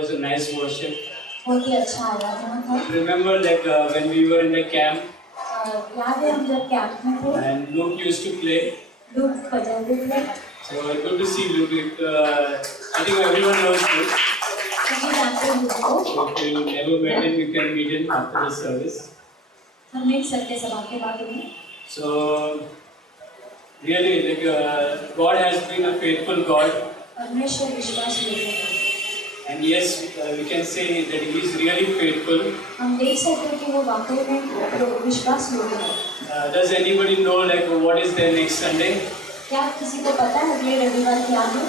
was a nice worship. बहुत ही अच्छा आराधना था। Remember when we were in the camp याद है हम जब कैंप में थे, and Luke used to play. लोग बजाते थे। So good to see Luke. I think everyone knows Luke. सभी जानते हैं उसको। So if you never met him, you can meet him after the service. हम मिल सकते सभा के बाद में। So really, God has been a faithful God. परमेश्वर विश्वास योग्य है। And yes, we can say that He is really faithful. हम देख सकते हैं कि वो वाकई में विश्वास योग्य है। Does anybody know what is there next Sunday? क्या किसी को पता है अगले रविवार क्या है?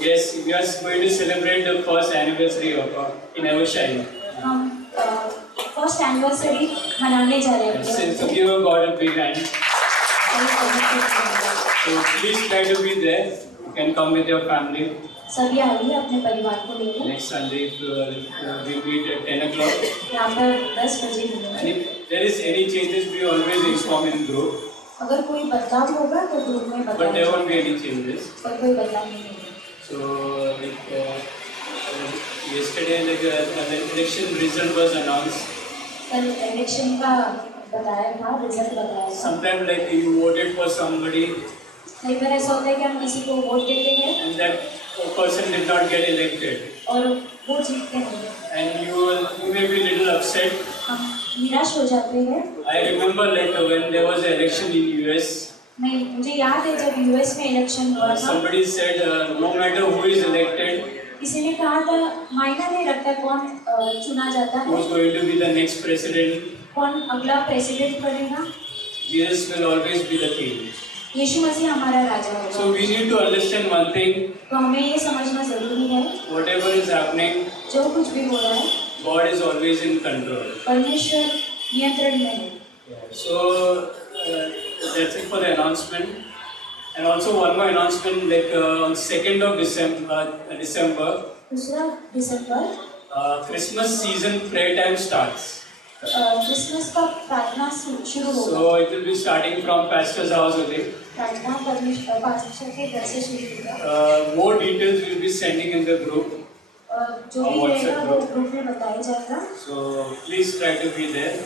Yes, we are going to celebrate the first anniversary in Evershine. हम फर्स्ट एनिवर्सरी मनाने जा रहे हैं। So give God a big hand. So please try to be there. You can come with your family. सभी आइए अपने परिवार को लेकर। Next Sunday, we meet at 10 o'clock. यहाँ पर 10 बजे And मिलेंगे। if there is any changes, we always inform in group. अगर कोई बदलाव होगा तो ग्रुप में But there बताएं। won't be any changes. पर कोई बदलाव नहीं होगा। So yesterday, the election result was announced. कल इलेक्शन का बताया था, रिजल्ट बताया था। Sometimes you voted for somebody कई बार ऐसा होता है कि हम किसी को वोट देते हैं and that person did not get elected. और वो जीतते हैं। And you may be little upset. हम निराश हो जाते हैं। I remember when there was an election in US, मुझे याद है जब यूएस में इलेक्शन हुआ था, somebody said no matter who is elected, किसी ने कहा था मायना नहीं रखता कौन चुना जाता who है, is going to be the next president, कौन अगला प्रेसिडेंट बनेगा, Jesus will always be the king. यीशु मसीह हमारा राजा So होगा। we need to understand one thing, तो हमें ये समझना जरूरी है, whatever is happening, जो कुछ भी हो रहा है God is always in control. परमेश्वर नियंत्रण में है। So that's it for the announcement. And also one more announcement, on 2nd of December, दूसरा दिसंबर Christmas season prayer time starts. Christmas का प्रार्थना शुरू होगा। So it will be starting from Pastor's house only. प्रार्थना परमेश्वर पास्टर के घर से शुरू होगा। More details will be sending in the group. जो भी रहेगा वो ग्रुप में बताया जाएगा। So please try to be there.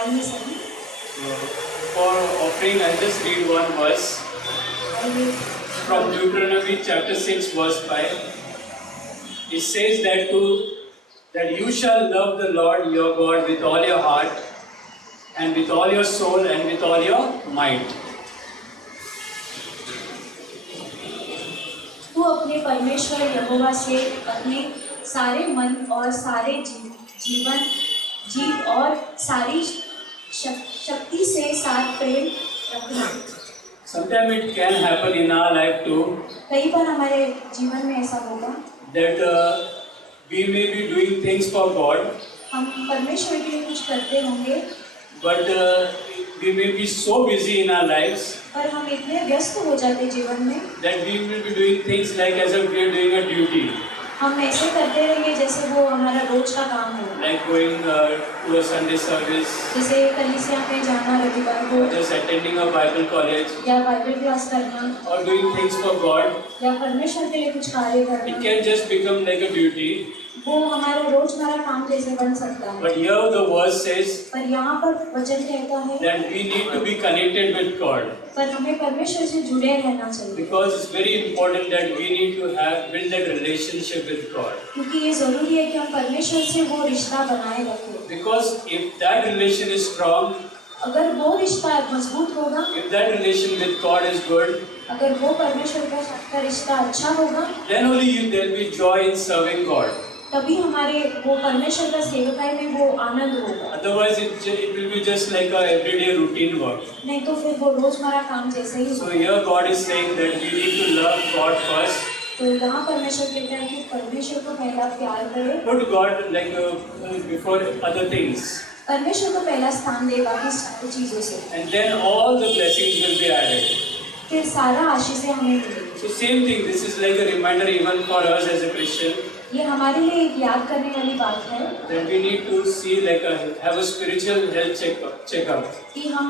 आइए सभी। So for offering, I'll just read one verse आइए। from Deuteronomy chapter 6 verse 5. It says that you shall love the Lord your God with all your heart and with all your soul and with all your might. तू अपने परमेश्वर यहोवा से अपने सारे मन और सारे जीव और सारी शक्ति से साथ प्रेम रखना। Sometimes it can happen in our life too कई बार हमारे जीवन में ऐसा होगा that we may be doing things for God, हम परमेश्वर के लिए कुछ करते होंगे, but we may be so busy in our lives पर हम इतने व्यस्त हो जाते जीवन में that we will be doing things like as if we are doing a duty, हम ऐसे करते रहेंगे जैसे वो हमारा रोज का काम हो, like going to a Sunday service, जैसे कलीसिया में जाना रविवार को, just attending a Bible college, या बाइबल क्लास करना, or doing things for God. या परमेश्वर के लिए कुछ कार्य It करना, can just become like a duty. वो हमारा रोजमर्रा काम जैसे बन सकता है। But here the verse says पर यहाँ पर वचन कहता है that we need to be connected with God, पर हमें परमेश्वर से जुड़े रहना चाहिए, because it's very important that we need to build that relationship with God. क्योंकि ये जरूरी है कि हम परमेश्वर से वो रिश्ता बनाए रखें। Because if that relation is strong, अगर वो रिश्ता मजबूत होगा, if that relation with God is good, अगर वो परमेश्वर के साथ का रिश्ता अच्छा होगा, then only there will be joy in serving God. तभी हमारे वो परमेश्वर का सेवकाई में वो आनंद होगा। Otherwise, it will be just like a everyday routine work. नहीं तो फिर वो रोजमर्रा काम जैसे ही So होगा। here God is saying that we need to love God first. तो यहाँ परमेश्वर कहता है कि परमेश्वर को पहला प्यार करें, Put God before other things, परमेश्वर को पहला स्थान दे बाकी सारी चीजों से, and then all the blessings will be added. फिर सारा आशीष हमें मिलेगी। So same thing. This is like a reminder even for us as a Christian. ये हमारे लिए एक याद करने वाली बात है that we need to see have a spiritual health checkup. कि हम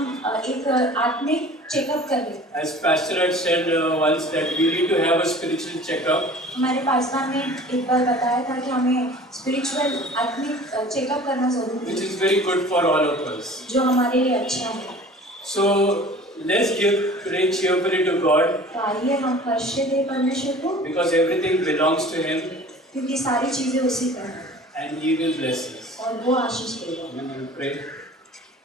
एक आत्मिक चेकअप करें। As Pastor had said once that we need to have a spiritual checkup. हमारे पास्टर ने एक बार बताया था कि हमें स्पिरिचुअल आत्मिक चेकअप करना जरूरी Which है, is very good for all of us. जो हमारे लिए अच्छा है। So let's pray cheerfully to God तो आइए हम हर्षे दें परमेश्वर को, because everything belongs to Him क्योंकि सारी चीजें उसी का है and He will bless us. और वो आशीष देगा। Amen. We will pray.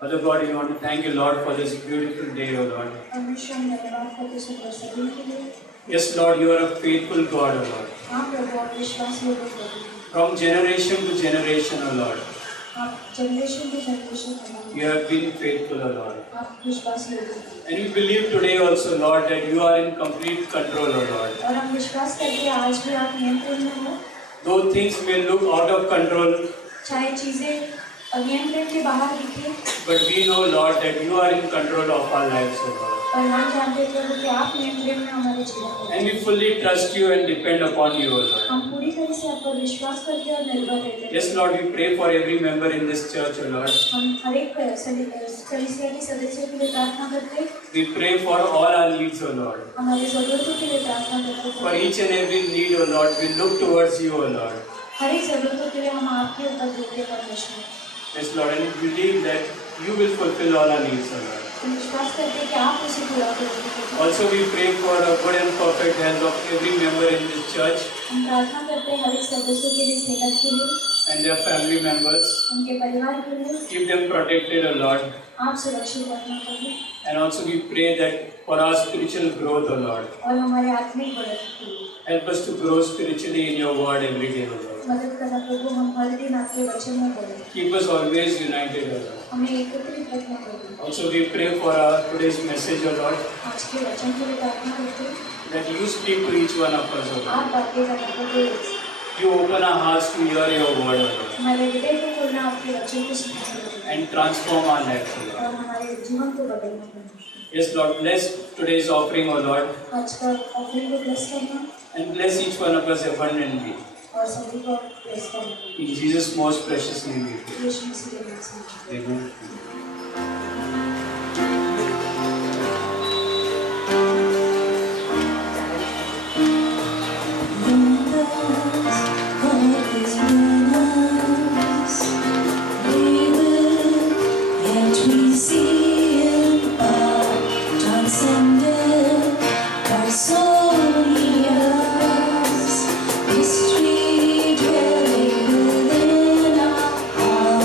Father God, we want to thank you, Lord, for this beautiful day, O Lord. परमेश्वर हम धन्यवाद करते सुंदर सभी के लिए। Yes, Lord, you are a faithful God, O Lord. आप प्रभु और विश्वास योग्य प्रभु, From generation to generation, O Lord, आप जनरेशन टू जनरेशन हमारे, you have been faithful, O Lord. आप विश्वास योग्य हैं। And we believe today also, Lord, that you are in complete control, O Lord. और हम विश्वास करते हैं आज भी आप नियंत्रण में हो, Though things may look out of control, चाहे चीजें नियंत्रण के बाहर दिखे, but we know, Lord, that you are in control of our lives, O Lord. पर हम जानते हैं प्रभु कि आप नियंत्रण में हमारे जीवन में हैं। And we fully trust you and depend upon you, O Lord. हम पूरी तरह से आप पर विश्वास करके और निर्भर रहते हैं। Yes, Lord, we pray for every member in this church, O Lord. हम हर एक कलीसिया के सदस्यों के लिए प्रार्थना करते हैं, We pray for all our needs, O Lord. हमारी जरूरतों के लिए प्रार्थना करते For हैं। each and every need, O Lord, we look towards you, O Lord. हर एक जरूरतों के लिए हम आपके ऊपर देखते हैं परमेश्वर। Yes, Lord, and we believe that you will fulfill all our needs, O Lord. हम विश्वास करते हैं कि आप उसे पूरा करोगे। Also, we pray for a good and perfect health of every member in this church हम प्रार्थना करते हैं हर एक सदस्यों के लिए, सेवक के लिए, and their family members. उनके परिवार के लिए, Keep them protected, O Lord. आप सुरक्षित रखना प्रभु, And also, we pray that for our spiritual growth, O Lord. और हमारे आत्मिक बढ़त के लिए Help us to grow spiritually in your word every day, O Lord. मदद करना प्रभु, हम हर दिन आपके वचन में बढ़े, Keep us always united, O Lord. हमें एकत्रित रखना प्रभु। Also, we pray for our today's message, O Lord, आज के वचन के लिए प्रार्थना करते हैं, that you speak to each one of us, O Lord. आप बातें करना प्रभु, You open our hearts to hear your word, O Lord, हमारे हृदय को खोलना, आपके वचन को सुनना प्रभु, and transform our lives, O Lord. और हमारे जीवन को बदलना प्रभु। Yes, Lord, bless today's offering, O Lord, आज का ऑफरिंग को ब्लेस करना and bless each one of us abundantly. और सभी को ब्लेस करना, In Jesus' most precious name we pray. यीशु मसीह के नाम से। Amen. History dwelling within our hearts.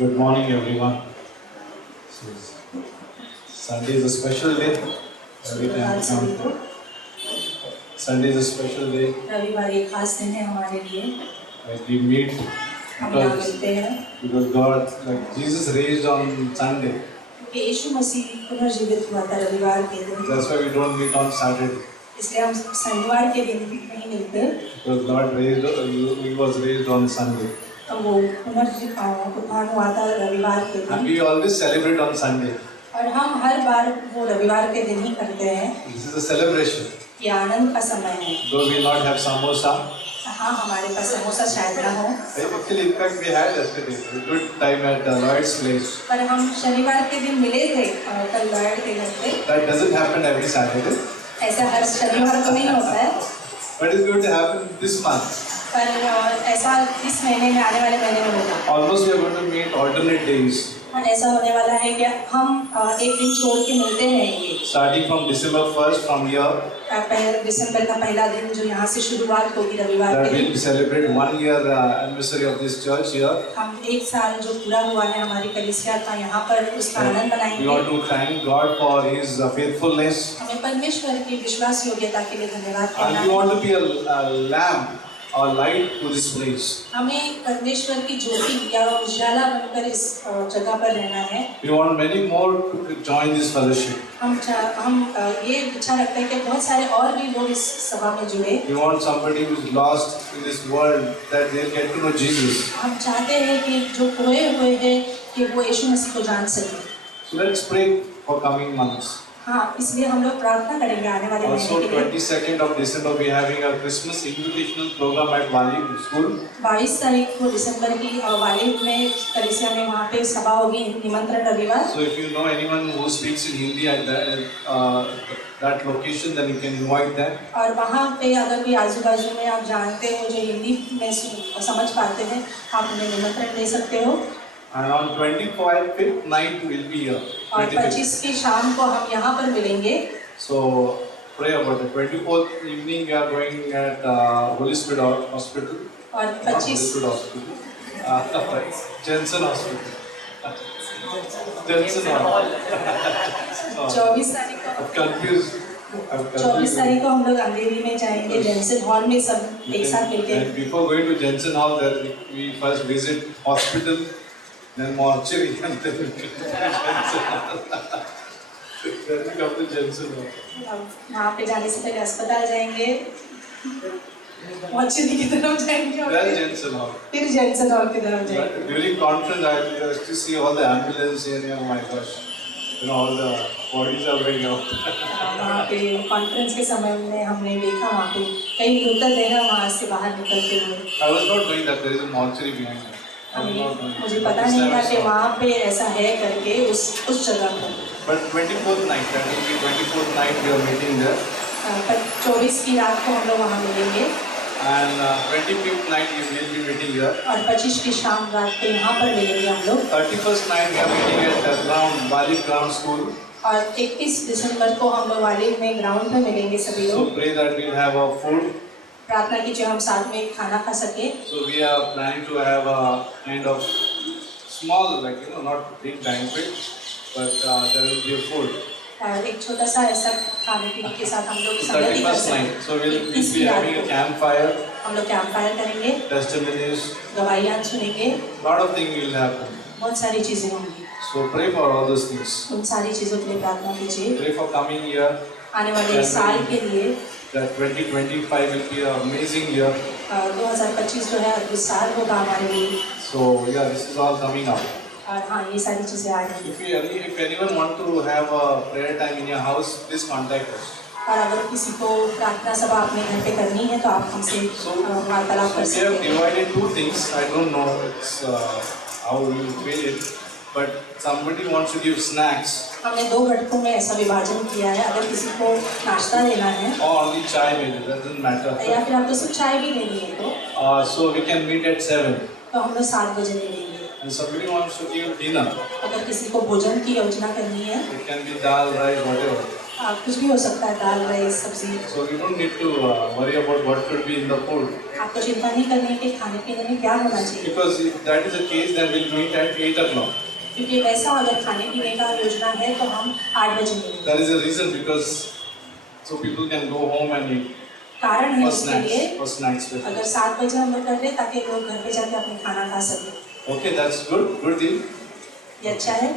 Good morning, everyone. Sunday is a special day. Every time we सभी come. को Sunday is a special day. रविवार एक खास दिन है हमारे लिए। Like we meet हम यहाँ because, मिलते हैं because God, like Jesus raised on Sunday. क्योंकि यीशु मसीह पुनर्जीवित हुआ था रविवार के दिन। That's why we don't meet on Saturday. इसलिए हम शनिवार के दिन नहीं मिलते। Because God raised, He was raised on Sunday. तो वो उत्थान हुआ था रविवार के And दिन। we always celebrate on Sunday. और हम हर बार वो रविवार के दिन ही करते हैं। This is a celebration. ये आनंद का समय है। Though we will not have samosa. हाँ, हमारे पास समोसा शायद ना हो। Actually, in fact, we had yesterday a good time at Lloyd's place. पर हम शनिवार के दिन मिले थे कल लॉयड के घर पे। That doesn't happen every Saturday. ऐसा हर शनिवार को नहीं होता है। But it's going to happen this month. पर ऐसा इस महीने में आने वाले महीने में होगा। Almost we are going to meet alternate days. और ऐसा होने वाला है कि हम एक दिन छोड़ के मिलते रहेंगे। Starting from December 1st from here, दिसंबर का पहला दिन जो यहाँ से शुरुआत होगी रविवार that के दिन। we'll celebrate 1 year anniversary of this church here. हम एक साल जो पूरा हुआ है हमारी कलीसिया का यहाँ पर उसका आनंद We मनाएंगे। want to thank God for His faithfulness. हमें परमेश्वर की विश्वास योग्यता के लिए धन्यवाद करना And we है। want to be a lamp or light to this place. हमें परमेश्वर की ज्योति या उजाला बनकर इस जगह पर रहना है। We want many more to join this fellowship. हम ये इच्छा रखते हैं कि बहुत सारे और भी लोग इस सभा में जुड़े। We want somebody who is lost in this world that they'll get to know Jesus. हम चाहते हैं कि जो खोए हुए हैं कि वो यीशु मसीह को जान सके। So let's pray for coming months. हाँ, इसलिए हम लोग प्रार्थना करेंगे आने वाले Also, महीने के लिए। 22nd of December we are having a Christmas invitational program at Bali School. 22 तारीख को दिसंबर की वाली में कलीसिया में वहाँ पे सभा होगी निमंत्रण रविवार। So if you know anyone who speaks in Hindi at that location, then you can invite them. और वहाँ पे अगर कोई आजू बाजू में आप जानते हो जो हिंदी में समझ पाते हैं, आप उन्हें निमंत्रण दे सकते हो। And on 25th night we'll be here. और 25 की शाम को हम यहाँ पर मिलेंगे। So pray about it. 24th evening we are going at Holy Spirit Hospital. और Not 25 Holy Spirit Hospital. Jensen Hospital. Jensen Hall. 24 तारीख को I'm confused. 24 तारीख को हम लोग अंधेरी में जाएंगे जेंसन हॉल में सब एक साथ मिलके। And before going to Jensen Hall, then we first visit hospital, then mortuary, and then we come to Jensen Hall. वहाँ पे जाने से पहले अस्पताल जाएंगे, मॉर्चरी की तरफ जाएंगे और Then Jensen Hall. फिर जेंसन हॉल की तरफ जाएंगे। During conference, I used to see all the ambulance area. Oh my gosh, all the bodies are going out. वहाँ पे कॉन्फ्रेंस के समय में हमने देखा वहाँ पे कई मृतदेह वहाँ से बाहर निकलते हुए। I was not knowing that there is a mortuary behind it. I was not knowing. मुझे पता नहीं था कि वहाँ पे ऐसा है करके उस जगह पर। But 24th night, that will be 24th night we are meeting there. पर 24 की रात को हम लोग वहाँ मिलेंगे And 25th night we will be meeting here. और 25 की शाम रात को यहाँ पर मिलेंगे हम लोग। 31st night we are meeting at Bali Ground School. और 31 दिसंबर को हम लोग वाली में ग्राउंड में मिलेंगे सभी So लोग। pray that we'll have our food. प्रार्थना कीजिए हम साथ में खाना खा सके। So we are planning to have a kind of small, like not big banquet, but there will be a food. और एक छोटा सा ऐसा खाने पीने के साथ हम लोग समय भी कर 31st night. सकते So we'll हैं। be having a campfire, हम लोग कैंप फायर करेंगे, testimonies, गवाहियाँ सुनेंगे, lot of things will happen. बहुत सारी चीजें होंगी। So pray for all those things. उन सारी चीजों के लिए प्रार्थना कीजिए। Pray for coming year. आने वाले साल के लिए That 2025 will be an amazing year. 2025 जो है अद्भुत साल होगा हमारे लिए। So yeah, this is all coming up. और हाँ, ये सारी चीजें आ रही हैं। If anyone want to have a prayer time in your house, please contact us. और अगर किसी को प्रार्थना सभा अपने घर पे करनी है तो आप हमसे वार्तालाप कर We सकते have हैं। divided two things. I don't know it's, how we will feel it, but somebody wants to give snacks हमने 2 घटकों में ऐसा विभाजन किया है। अगर किसी को नाश्ता देना है or only chai maybe, that doesn't matter. या फिर आपको सिर्फ चाय भी देनी है So we can meet at 7. तो हम लोग 7 बजे मिलेंगे। And somebody wants to give dinner. अगर किसी को भोजन की योजना करनी है It can be dal, rice, whatever. कुछ भी हो सकता है, दाल, राइस, सब्जी। So we don't need to worry about what should be in the food. आपको चिंता नहीं करनी है कि खाने पीने में क्या होना चाहिए, Because if that is the case, then we'll meet at 8 o'clock. क्योंकि ऐसा अगर खाने पीने का योजना है तो हम 8 बजे मिलेंगे। That is the reason, because so people can go home and eat कारण है for उसके snacks, लिए, for snacks. अगर 7 बजे हम लोग कर रहे हैं ताकि लोग घर पे जाके अपने खाना खा सकें। Okay, that's good deal. ये अच्छा है।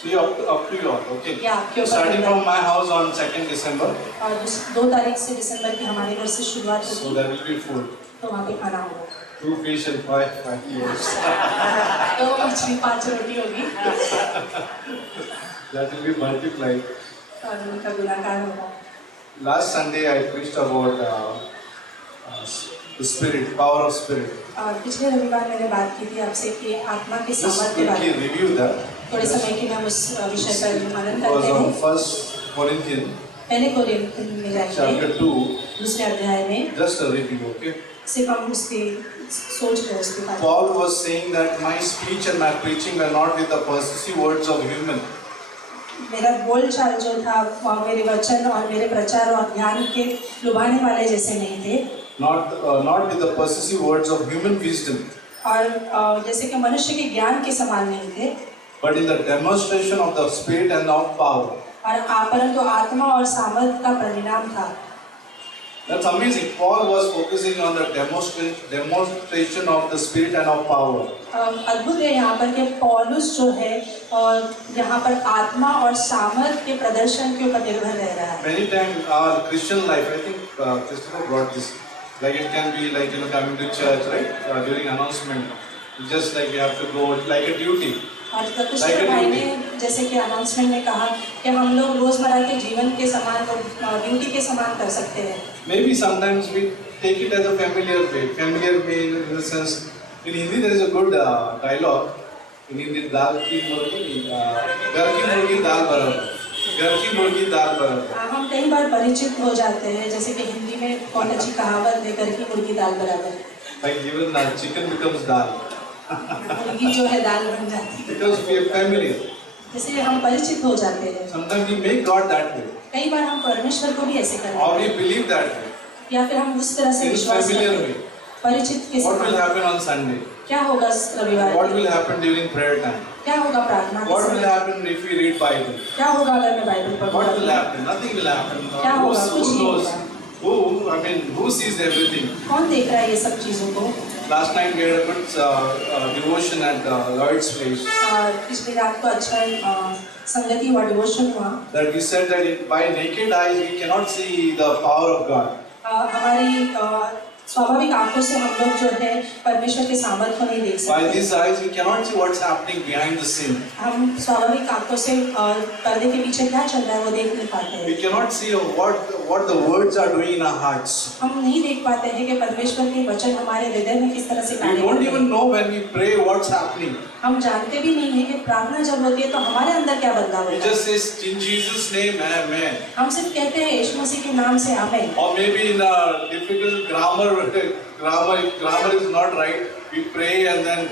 So you up to you all, okay? ये आपके ऊपर Starting है। from my house on 2nd December, और 2 तारीख से दिसंबर की हमारे घर से शुरुआत so होगी, there will be food. तो वहाँ पे खाना होगा। 2 fish and 5 kilos. 2 मछली 5 रोटी होगी That will be multiplied. और उनका गुणाकार होगा। Last Sunday I preached about the spirit, power of spirit. और पिछले रविवार मैंने बात की थी आपसे कि आत्मा के Just सामर्थ्य के बारे quickly में। review that. थोड़े समय के लिए हम उस विषय पर मनन It was करते on हैं। 1 Corinthians पहले कोरिन्थियों में जाएंगे, chapter 2. दूसरे अध्याय में। Just a review, okay? सिर्फ हम उसकी सोच रहे हैं उसके बारे में। Paul was saying that my speech and my preaching were not with the persuasive words of human, मेरा बोलचाल जो था वह मेरे वचन और मेरे प्रचार और ज्ञान के लुभाने वाले जैसे नहीं थे, not with the persuasive words of human wisdom, और जैसे कि मनुष्य के ज्ञान के समान नहीं थे, but in the demonstration of the spirit and of power. और परंतु आत्मा और सामर्थ का परिणाम था। That's amazing. Paul was focusing on the demonstration of the spirit and of power. अद्भुत है यहाँ पर कि पौलुस जो है और यहाँ पर आत्मा और सामर्थ के प्रदर्शन के ऊपर निर्भर रह रहा है। Many times our Christian life, I think Christopher brought this, like it can be like, you know, coming to church, right? During announcement, just like you have to go like a duty. और कृष्ण भाई ने जैसे कि announcement में कहा कि हम लोग रोजमर्रा के जीवन के समान ड्यूटी के समान कर सकते हैं। Maybe sometimes we take it as a familiar way in the sense. In Hindi there is a good dialogue. In Hindi, दाल की मुर्गी, घर की मुर्गी दाल बराबर, घर की मुर्गी दाल बराबर. हम कई बार परिचित हो जाते हैं, जैसे कि हिंदी में बहुत अच्छी कहावत है, घर की मुर्गी दाल बराबर। Like even chicken becomes dal. मुर्गी जो है दाल बन जाती है। Because we are familiar. जैसे हम परिचित हो जाते हैं। Sometimes we make God that way. कई बार हम परमेश्वर को भी ऐसे करते Or we हैं, believe that way. या फिर हम उस तरह से In विश्वास करते familiar हैं। way. परिचित के What will समान। happen on Sunday? क्या होगा रविवार? What will happen during prayer time? क्या होगा प्रार्थना के What will समय? happen if we read Bible? क्या होगा अगर मैं बाइबल पढ़ूं? What will happen? Nothing will happen. क्या होगा? कुछ Who नहीं knows? होगा। Who sees everything? कौन देख रहा है ये सब चीजों को? Last night we had a good devotion at Lloyd's place. पिछली रात को अच्छा संगति हुआ, डिवोशन हुआ। That we said that by naked eyes we cannot see the power of God. हमारी स्वाभाविक आंखों से हम लोग जो है परमेश्वर के सामर्थ्य को नहीं देख By सकते। these eyes we cannot see what's happening behind the scene. हम स्वाभाविक आंखों से पर्दे के पीछे क्या चल रहा है वो देख नहीं पाते We हैं। cannot see what the words are doing in our hearts. हम नहीं देख पाते हैं कि परमेश्वर के वचन हमारे हृदय में किस तरह से We कार्य don't करते हैं। even know when we pray what's happening. हम जानते भी नहीं है कि प्रार्थना जब होती है तो हमारे अंदर क्या बदलाव We होता है। just say in Jesus' name, Amen. हम सिर्फ कहते हैं यीशु मसीह के नाम से आमीन। Or maybe in a difficult grammar is not right. We pray and then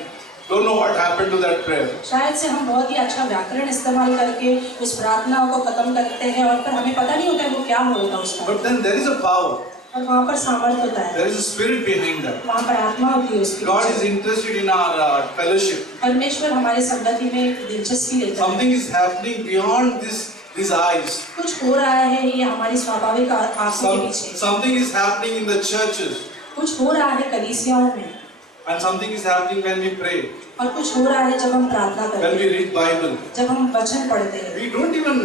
don't know what happened to that prayer. शायद से हम बहुत ही अच्छा व्याकरण इस्तेमाल करके उस प्रार्थना को खत्म करते हैं और फिर हमें पता नहीं होता है वो क्या होगा उसका। But then there is a power. और वहाँ पर सामर्थ्य होता है, There is a spirit behind that. वहाँ पर आत्मा होती है उसकी। God is interested in our fellowship. परमेश्वर हमारे संगति में दिलचस्पी लेता है। Something is happening beyond these eyes. कुछ हो रहा है ये हमारी स्वाभाविक आंखों के पीछे। Something is happening in the churches. कुछ हो रहा है कलीसियाओं में। And something is happening when we pray, और कुछ हो रहा है जब हम प्रार्थना when करते we हैं, read Bible. जब हम वचन पढ़ते हैं। We don't even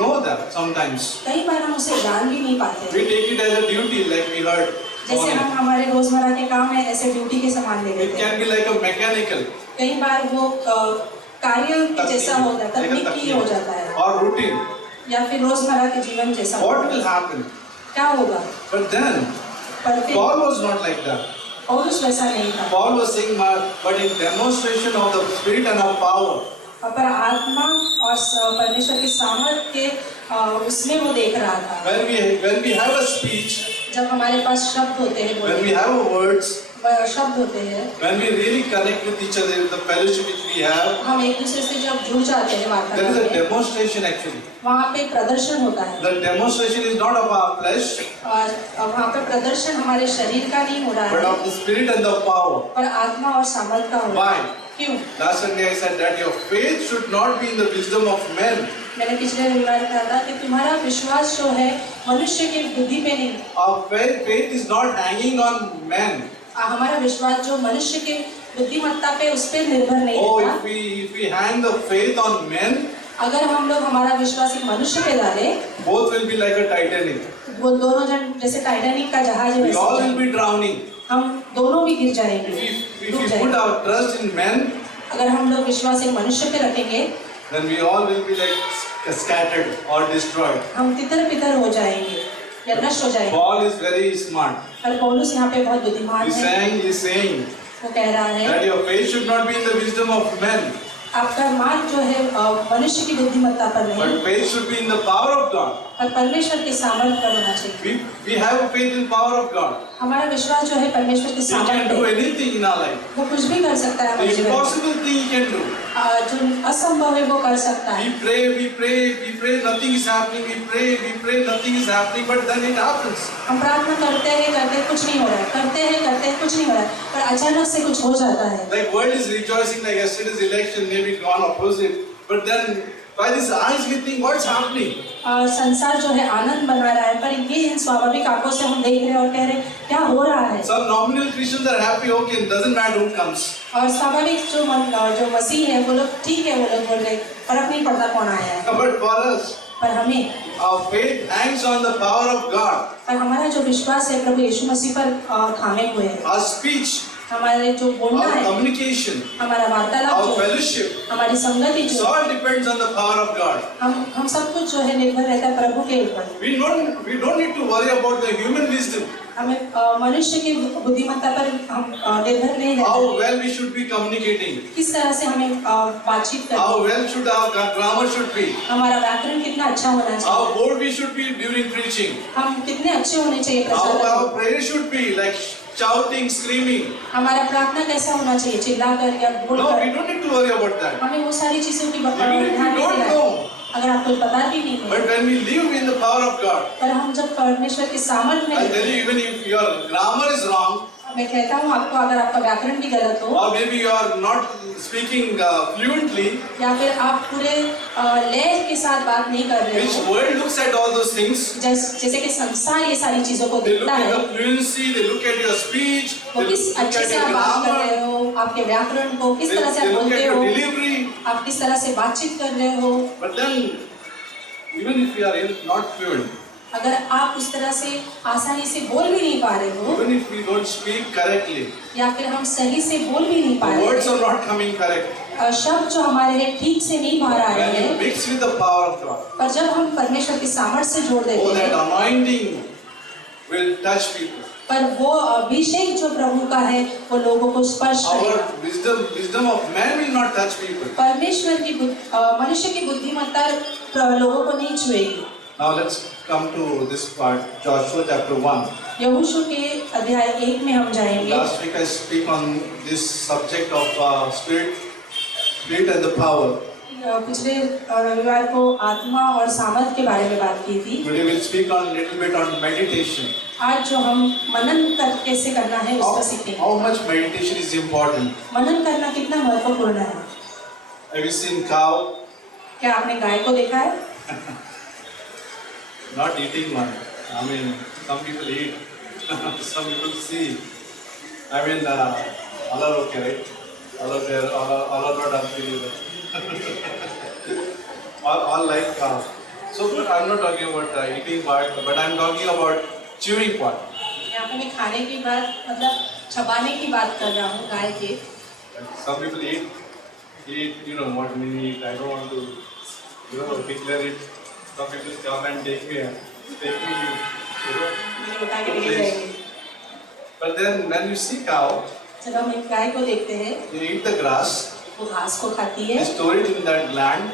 know that sometimes. कई बार हम उसे जान भी नहीं पाते। We take it as a duty, like we heard. जैसे हम हमारे रोजमर्रा के काम है ऐसे ड्यूटी के समान ले It लेते हैं। can be like a mechanical, कई बार वो कार्य के जैसा हो जाता है, like a तकनीकी हो जाता है, or routine. या फिर रोजमर्रा के जीवन जैसा हो What जाता will है। happen? क्या होगा? But then, पर फिर Paul was not like that. पौलुस वैसा नहीं था। Paul was saying, but in demonstration of the Spirit and of power. पर आत्मा और परमेश्वर के सामर्थ्य के उसमें वो देख रहा था। When we have a speech, जब हमारे पास शब्द होते हैं when बोलने, we have words, शब्द होते हैं। When we really connect with each other, the fellowship which we have, हम एक दूसरे से जब जुड़ जाते हैं there is वार्तालाप a में, demonstration actually. वहाँ पे प्रदर्शन होता है। The demonstration is not of our flesh, और वहाँ पे प्रदर्शन हमारे शरीर का नहीं हो रहा but है, of the spirit and the power. पर आत्मा और सामर्थ का हो रहा है। Why? क्यों? Last Sunday I said that your faith should not be in the wisdom of men. मैंने पिछले रविवार कहा था कि तुम्हारा विश्वास जो है मनुष्य की बुद्धि पे नहीं, Our faith is not hanging on men. हमारा विश्वास जो मनुष्य के बुद्धिमत्ता पे उस पर निर्भर नहीं Oh, रहता। if we hang the faith on men, अगर हम लोग हमारा विश्वास एक मनुष्य पे डालें, both will be like a Titanic. वो दोनों जन जैसे टाइटैनिक का जहाज है We all will वैसे be drowning. हम दोनों भी गिर जाएंगे, If डूब we जाएंगे। put our trust in men, अगर हम लोग विश्वास एक मनुष्य पे रखेंगे, then we all will be like scattered or destroyed. हम तितर बितर हो जाएंगे या नष्ट हो जाएंगे। Paul is very smart. पर पौलुस यहाँ पे बहुत बुद्धिमान है। He's saying वो कह रहा है that your faith should not be in the wisdom of men, आपका मार्ग जो है मनुष्य की बुद्धिमत्ता पर नहीं, but faith should be in the power of God. पर परमेश्वर के सामर्थ्य पर होना चाहिए। We have faith in power of God. हमारा विश्वास जो है परमेश्वर के He can सामर्थ्य do पे, anything in our life. वो कुछ भी कर सकता है The हमारे जीवन में। impossible thing He can do. जो असंभव है वो कर सकता है। We pray, nothing is happening. We pray, nothing is happening, but then it happens. हम प्रार्थना करते हैं कुछ नहीं हो रहा है, करते हैं कुछ नहीं हो रहा है, पर अचानक से कुछ हो जाता है। Like world is rejoicing like yesterday's election maybe gone opposite, but then by these eyes we think what's happening? संसार जो है आनंद बना रहा है, पर ये स्वाभाविक आंखों से हम देख रहे हैं और कह रहे हैं क्या हो रहा है। Some nominal Christians are happy, okay, doesn't matter who comes. और स्वाभाविक जो मसीह है वो लोग ठीक है, वो लोग बोल रहे फर्क नहीं पड़ता कौन आया है। But for us, पर हमें our faith hangs on the power of God. पर हमारा जो विश्वास है प्रभु यीशु मसीह पर थामे हुए है। Our speech, हमारे जो बोलना our है, communication, हमारा वार्तालाप our जो है, fellowship, हमारी संगति it जो all depends on the power of God. हम सब कुछ जो है निर्भर रहता है प्रभु के ऊपर। We don't need to worry about the human wisdom. हमें मनुष्य की बुद्धिमत्ता पर हम निर्भर नहीं रहते। How well we should be communicating. किस तरह से हमें बातचीत करनी How है, well should our grammar should be. हमारा व्याकरण कितना अच्छा होना चाहिए, How bold we should be during preaching. हम कितने अच्छे होने चाहिए How प्रचार our में, prayer should be, like shouting, screaming. हमारा प्रार्थना कैसा होना चाहिए, चिल्लाकर या No, बोलकर। we don't need to worry about that. हमें वो सारी चीजों की Even if ध्यान we नहीं don't देना है। know. अगर आपको पता भी नहीं है, But when we live in the power of God, पर हम जब परमेश्वर के सामर्थ्य में I रहते tell you, even if your grammar is wrong, हैं, मैं कहता हूँ आपको अगर आपका व्याकरण भी गलत हो, or maybe you are not speaking fluently, या फिर आप पूरे लय के साथ बात नहीं कर रहे which हो, world looks at all those things? जैसे कि संसार ये सारी चीजों को They look देखता at है, the fluency, they look at your speech, वो they किस look अच्छे at से your आप बात कर रहे grammar, हो, आपके व्याकरण को किस तरह से they आप look at बोलते your हो, delivery. आप किस तरह से बातचीत कर रहे हो। But then, even if you are not fluent, अगर आप उस तरह से आसानी से बोल भी नहीं पा रहे हो, even if we don't speak correctly, या फिर हम सही से बोल भी नहीं पा the रहे words हैं, are not coming correct. शब्द जो हमारे हैं ठीक से नहीं बाहर आ रहे When you हैं, mix with the power of God, पर जब हम परमेश्वर के सामर्थ्य से जोड़ oh, देते that हैं, anointing will touch people. पर वो अभिषेक जो प्रभु का है वो लोगों को स्पर्श Our करेगा। wisdom of man will not touch people. परमेश्वर की मनुष्य की बुद्धिमत्ता लोगों को नहीं छुएगी। Now let's come to this part, Joshua chapter 1. यहोशू के अध्याय 1 में हम जाएंगे। Last week I speak on this subject of spirit and the power. पिछले रविवार को आत्मा और सामर्थ के बारे में बात की थी। Today we'll speak on little bit on meditation. आज जो हम मनन कैसे करना है उसको सीखेंगे। How much meditation is important? मनन करना कितना महत्वपूर्ण है। Have you seen cow? क्या आपने गाय को देखा है? Not eating one. I mean, some people eat, some people see. I mean, all are okay, right? All are there, all are not unbelievers. all like cow. So, but I'm not talking about eating part, but I'm talking about chewing part. यहाँ पे मैं खाने की बात मतलब चबाने की बात कर रहा हूँ गाय के। Some people eat, you know what we eat. I don't want to, declare it. Some people come and take me, मैंने बता के ले जाएंगे। But then when you see cow, जब हम एक गाय को देखते हैं, you eat the grass, वो घास को खाती है, you store it in that land.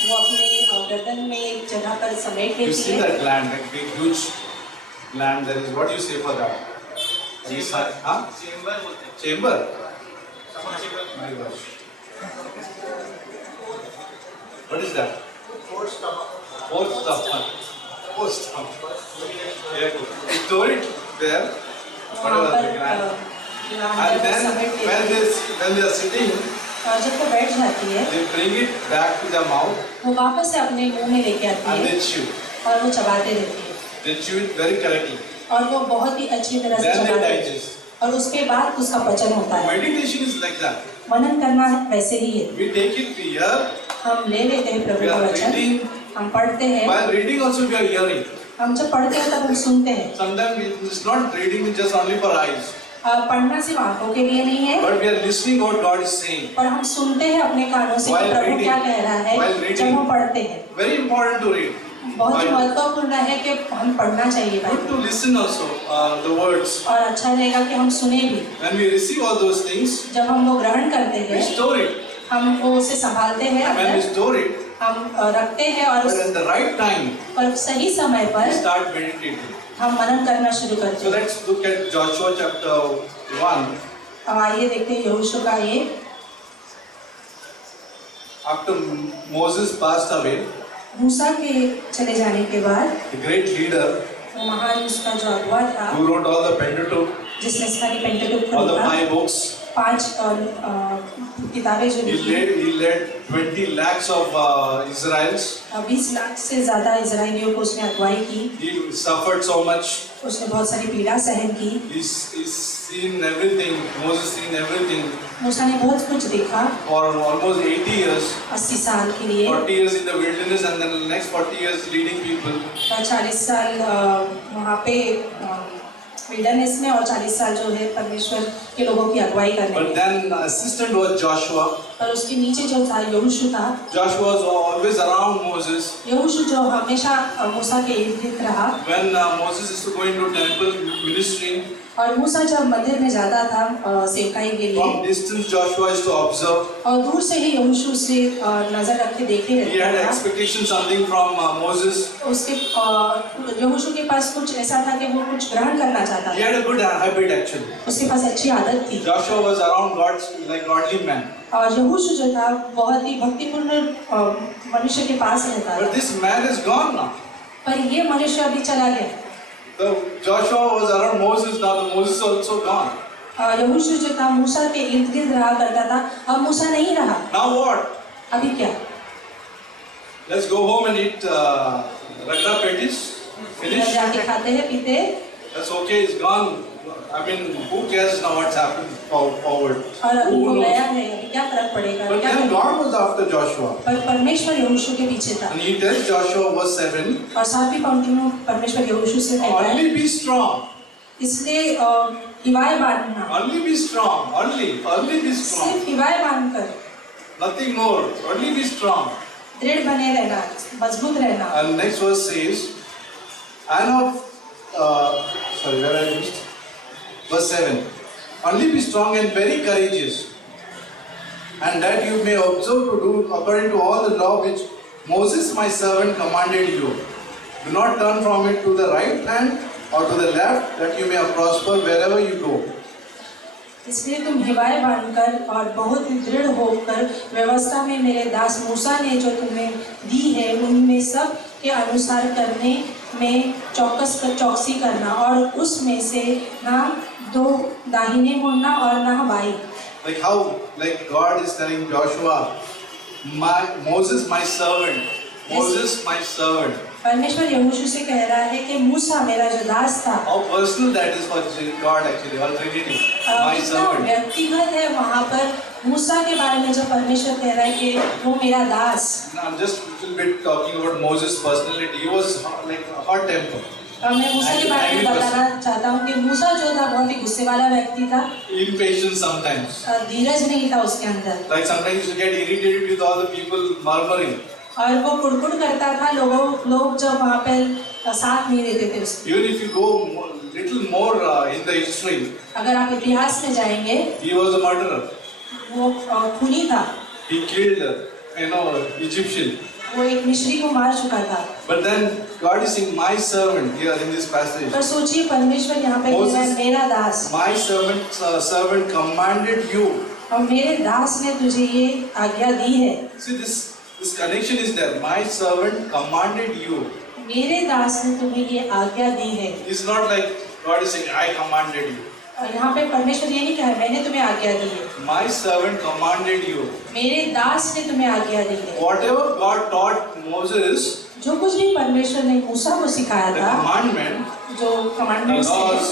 वो अपने गर्दन में एक जगह पर समेट You लेती see है। that land, that big huge land. There is what you say for that. हाँ chamber What is that? Fourth stomach. Yeah, you store it there. वहाँ पर And then when they are sitting, जब वो बैठ जाती है they bring it back to their mouth वो वापस से अपने मुंह में लेके आती and है they chew. और वो चबाते रहती है They chew it very correctly. और वो बहुत ही अच्छी तरह से Then they चबाते हैं digest. और उसके बाद उसका पचन होता है। Meditation is like that. मनन करना वैसे ही है। We take it, we hear. हम ले लेते हैं प्रभु We का are वचन, reading. हम पढ़ते हैं, While reading also we are hearing. हम जब पढ़ते हैं तब हम सुनते हैं। Sometimes it's not reading just only for eyes, पढ़ना सिर्फ आंखों के लिए नहीं है, but we are listening what God is saying. और हम सुनते हैं अपने कानों से कि While प्रभु reading. क्या कह रहा है While reading. जब हम पढ़ते हैं। Very important to read. बहुत ही Bible. महत्वपूर्ण है कि हम पढ़ना चाहिए Good to Bible, listen also the words. और अच्छा रहेगा कि हम सुने भी। When we receive all those things, जब हम वो ग्रहण करते we हैं, store it. हम वो उसे संभालते हैं When we अंदर, store it, हम रखते हैं और but at the right time, पर सही समय we पर start meditating. हम मनन करना शुरू करते So हैं। let's look at Joshua chapter 1. अब आइए देखते हैं यहोशू का ये After Moses passed away, मूसा के चले जाने के बाद the great leader वो महान उसका जो अगुआ था who wrote all the Pentateuch, जिसने सारी पेंटाटुक को all the लिखा, 5 books, 5 किताबें जो he लिखी, led 20 lakhs of Israelites. 20 lakh से ज्यादा इजरायलियों को उसने अगुवाई की, He suffered so much. उसने बहुत सारी पीड़ा सहन की। He's seen everything. Moses seen everything मूसा ने बहुत कुछ देखा for almost 80 years. 80 साल के लिए, 40 years in the wilderness and then the next 40 years leading people. 40 साल वहाँ पे विल्डरनेस में, और 40 साल जो है परमेश्वर के लोगों की अगुवाई करने But में। then assistant was Joshua. और उसके नीचे जो था यहोशू था, Joshua was always around Moses. यहोशू जो हमेशा मूसा के इर्द गिर्द रहा, When Moses used to go into temple ministry, और मूसा जब मंदिर में जाता था सेवकाई के लिए, from distance Joshua used to observe. और दूर से ही यहोशू से नजर रख के देखे He had रहता था। expectation something from Moses. उसके यहोशू के पास कुछ ऐसा था कि वो कुछ ग्रहण करना चाहता He था, had a good habit actually. उसके पास अच्छी आदत थी। Joshua was around God's like godly man. और यहोशू जो था बहुत ही भक्तिपूर्ण मनुष्य के पास रहता But था, this man is gone now. पर ये मनुष्य अभी चला गया। So Joshua was around Moses, now the Moses also gone. यहोशू जो था मूसा के इर्द गिर्द रहा करता था, अब मूसा नहीं रहा। Now what? अभी क्या? Let's go home and eat ragda patties. घर Finish. जाके खाते हैं पीते हैं, That's okay, it's gone. I mean, who cares now what's happened forward? और अभी Who वो गया knows? है, अभी क्या फर्क पड़ेगा? But क्या then करेगा? God was after Joshua. पर परमेश्वर यहोशू के पीछे था, And he tells Joshua verse 7, और 7वीं पंक्ति में परमेश्वर यहोशू से कहता है, only be strong. इसलिए हिवाए बांधना, Only be strong. Only be strong. सिर्फ हिवाए बांधकर Nothing more. Only be strong. दृढ़ बने रहना, मजबूत रहना। And next verse says, and of, sorry, where I missed? Verse 7. Only be strong and very courageous, and that you may observe to do according to all the law which Moses my servant commanded you. Do not turn from it to the right hand or to the left, that you may prosper wherever you go. इसलिए तुम हिवाए बांधकर और बहुत दृढ़ होकर व्यवस्था में मेरे दास मूसा ने जो तुम्हें दी है उनमें सब के अनुसार करने में चौकसी करना, और उसमें से ना दो दाहिने मुड़ना और ना by. Like how, like God is telling Joshua, Moses my servant, Moses my servant. परमेश्वर यहोशू से कह रहा है कि मूसा मेरा जो दास था, How personal that is for God actually, or Trinity, my कितना servant. व्यक्तिगत है वहाँ पर मूसा के बारे में जब परमेश्वर कह रहा है कि वो मेरा दास। I'm just a little bit talking about Moses' personality. He was like a hot temper, और मैं मूसा के बारे में बताना चाहता हूँ कि मूसा जो था बहुत ही गुस्से वाला व्यक्ति था, impatient sometimes. धीरज नहीं था उसके अंदर, Like sometimes you get irritated with all the people murmuring. और वो कुड़कुड़ करता था, लोग जब वहाँ पर साथ नहीं देते थे उसके। Even if you go little more in the history, अगर आप इतिहास में जाएंगे, he was a murderer. वो खूनी था, He killed, Egyptian. वो एक मिस्री को मार चुका था। But then God is saying, my servant here in this passage. पर सोचिए परमेश्वर यहाँ पे कह रहा है मेरा दास, My servant commanded you. और मेरे दास ने तुझे ये आज्ञा दी है। See, this connection is there. My servant commanded you. मेरे दास ने तुम्हें ये आज्ञा दी है। It's not like God is saying, I commanded you. और यहाँ पे परमेश्वर ये नहीं कहा मैंने तुम्हें आज्ञा दी है, My servant commanded you. मेरे दास ने तुम्हें आज्ञा दी है। Whatever God taught Moses, जो कुछ भी परमेश्वर ने मूसा को सिखाया the था, commandment, जो the commandments laws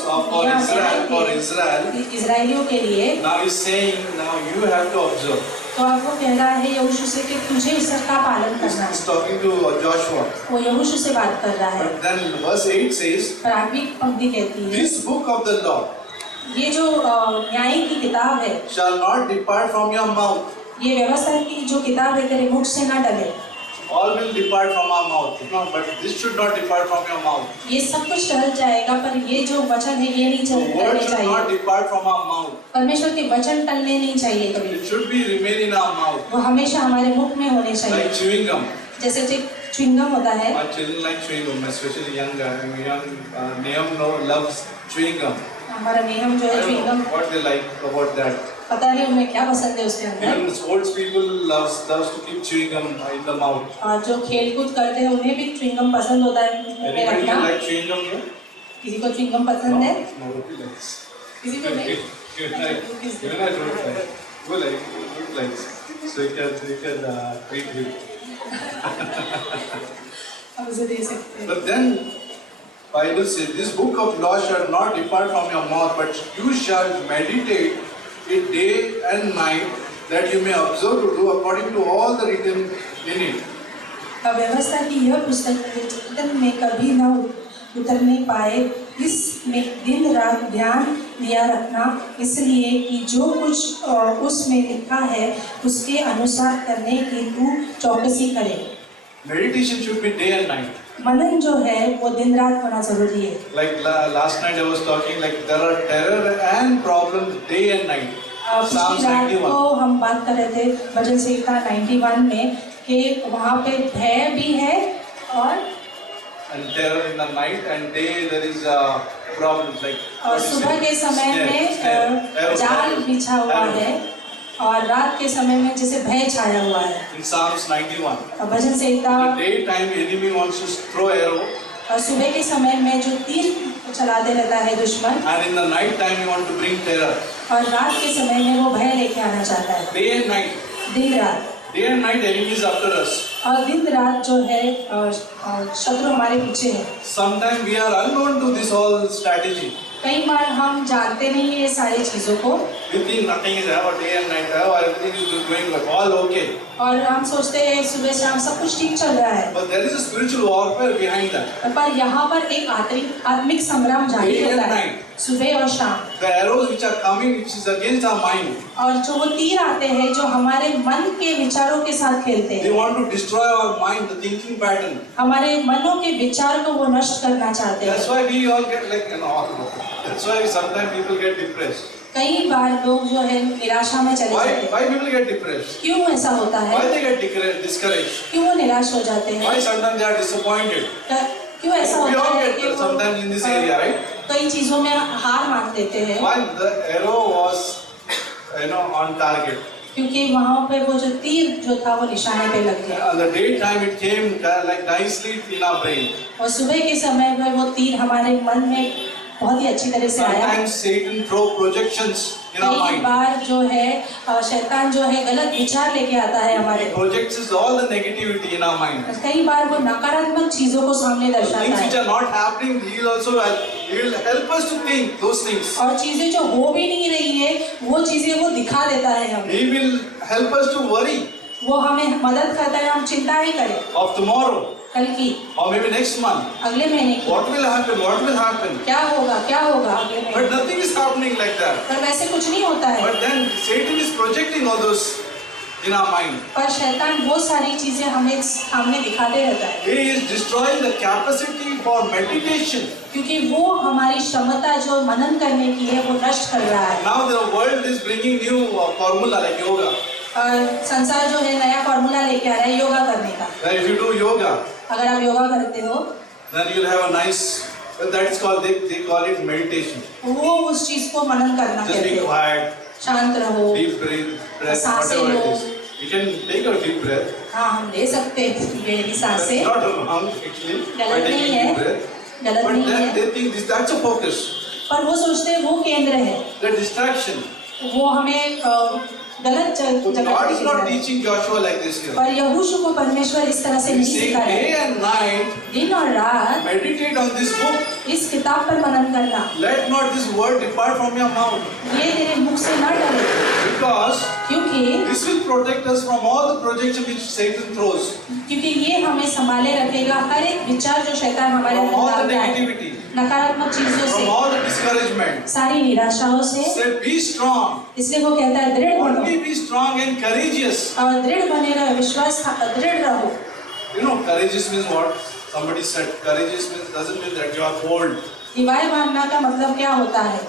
for Israel, इजरायलियों के लिए, now he's saying, now you have to observe. तो आपको कह रहा है यहोशू से कि तुझे इसका पालन करना He's है। talking to Joshua. वो यहोशू से बात कर रहा है। But then verse 8 says, पर आठवीं पंक्ति कहती है, this book of the law ये जो न्याय की किताब है, shall not depart from your mouth. ये व्यवस्था की जो किताब है तेरे मुख से ना डले। All will depart from our mouth. No, but this should not depart from your mouth. ये सब कुछ टल जाएगा पर ये जो वचन है ये नहीं The word टलने should not चाहिए। depart from our mouth. परमेश्वर के वचन टलने नहीं चाहिए कभी। It should be remain in our mouth. वो हमेशा हमारे मुख में होने चाहिए। Like chewing gum. जैसे च्युइंगम होता है। Our children like chewing gum, especially young Neham loves chewing gum. हमारा नियम जो I है don't chewing gum, know what they like about that. पता नहीं उन्हें क्या पसंद है उसके अंदर। Even sports people loves to keep chewing gum in the mouth. और जो खेलकूद करते हैं उन्हें भी च्युइंगम पसंद होता है मुंह में Anybody रखना। like chewing gum here? किसी को च्युइंगम पसंद है? Nobody likes. किसी को नहीं? Even I don't like. Who likes? So you can treat him. हम उसे दे सकते हैं। But then Bible says, this book of law shall not depart from your mouth, but you shall meditate it day and night, that you may observe to do according to all the written in it. अब व्यवस्था की यह पुस्तक चिंतन में कभी न उतरने पाए, इसमें दिन रात ध्यान दिया रखना, इसलिए कि जो कुछ उसमें लिखा है उसके अनुसार करने की तू चौकसी करे। Meditation should be day and night. मनन जो है वो दिन रात होना जरूरी है। Like last night I was talking, like there are terror and problems day and night. Psalms पिछली रात 91. को हम बात कर रहे थे भजन संहिता 91 में कि वहाँ पे भय भी है और terror in the night, and day there is problems like. और सुबह के समय में जाल बिछा हुआ है और रात के समय में जैसे भय छाया हुआ है। In Psalms 91. और भजन संहिता In the daytime, enemy wants to throw arrow, और सुबह के समय में जो तीर चलाते रहता है दुश्मन, and in the night time, he want to bring terror. और रात के समय में वो भय लेके आना चाहता है। Day and night. दिन रात Day and night, enemy is after us. और दिन रात जो है शत्रु हमारे पीछे है। Sometimes we are unknown to this whole strategy. कई बार हम जानते नहीं है ये सारी चीजों को We think nothing is ever day and night, everything is going good, all okay. और हम सोचते हैं सुबह शाम सब कुछ ठीक चल रहा है, But there is a spiritual warfare behind that. पर यहाँ पर एक आत्मिक संग्राम जारी Day and होता है night. सुबह और शाम। The arrows which are coming, which is against our mind, और जो वो तीर आते हैं जो हमारे मन के विचारों के साथ खेलते they हैं, want to destroy our mind, the thinking pattern. हमारे मनों के विचार को वो नष्ट करना चाहते That's हैं। why we all get like, that's why sometimes people get depressed. कई बार लोग जो है निराशा में चले जाते हैं। Why people get depressed? क्यों ऐसा होता है? Why they get discouraged? क्यों वो निराश हो जाते हैं? Why sometimes they are disappointed? क्यों ऐसा We होता all है get कि वो sometimes in this area, right? कई चीजों में हार मान देते हैं? Why the arrow was, on target. क्योंकि वहाँ पे वो जो तीर जो था वो निशाने पे लग गया। The daytime it came like nicely in our brain. और सुबह के समय में वो तीर हमारे मन में बहुत ही अच्छी तरह से आया। Sometimes Satan throw projections in our कई mind. बार जो है शैतान जो है गलत विचार लेके आता है हमारे He को। projects all the negativity in our mind. कई बार वो नकारात्मक चीजों को सामने The दर्शाता things which है are not happening, he will help us to think those things. और चीजें जो हो भी नहीं रही है वो चीजें वो दिखा देता है हमें। He will help us to worry वो हमें मदद करता है हम चिंता ही करें of tomorrow कल की, or maybe next month. अगले महीने की, What will happen? What will happen? क्या होगा अगले But महीने। nothing is happening like that. पर वैसे कुछ नहीं होता है। But then Satan is projecting all those in our mind. पर शैतान वो सारी चीजें हमें सामने दिखाते रहता है He is destroying the capacity for meditation. क्योंकि वो हमारी क्षमता जो मनन करने की है वो नष्ट कर रहा है। Now the world is bringing new formula like yoga. संसार जो है नया फॉर्मूला लेके आ रहा है योगा करने का। That if you do yoga, अगर आप योगा करते हो then you'll have a nice, well, that's called, they call it meditation. वो उस चीज को मनन करना Just कहते be हैं। quiet, शांत रहो, deep breath, सांसें whatever it low. is. You can take a deep breath. हाँ हम ले सकते हैं गहरी That's सांसें, not wrong actually. By गलत नहीं taking है, deep breath. गलत But नहीं then है, they think this, that's a focus. पर वो सोचते हैं वो केंद्र है, The distraction. वो हमें गलत So जगह God पे is ले not जा रहा है। teaching Joshua like this here. पर यहोशू को परमेश्वर इस तरह से He's नहीं saying सिखा रहे। day and night, दिन और रात meditate on this book. इस किताब पर मनन करना, Let not this word depart from your mouth. ये तेरे मुख से न डरे, Because क्योंकि this will protect us from all the projection which Satan throws. ये हमें संभाले रखेगा हर एक विचार जो शैतान हमारे From all the अंदर डालता है, negativity. नकारात्मक चीजों From से, all the discouragement. सारी निराशाओं से। Say, be strong. इसलिए वो कहता है दृढ़ बनो Only be strong and courageous. और दृढ़ बने रहो, विश्वास दृढ़ रहो। You know, courageous means what? Somebody said, courageous means doesn't mean that you are bold. दिवाए बांधना का मतलब क्या होता है?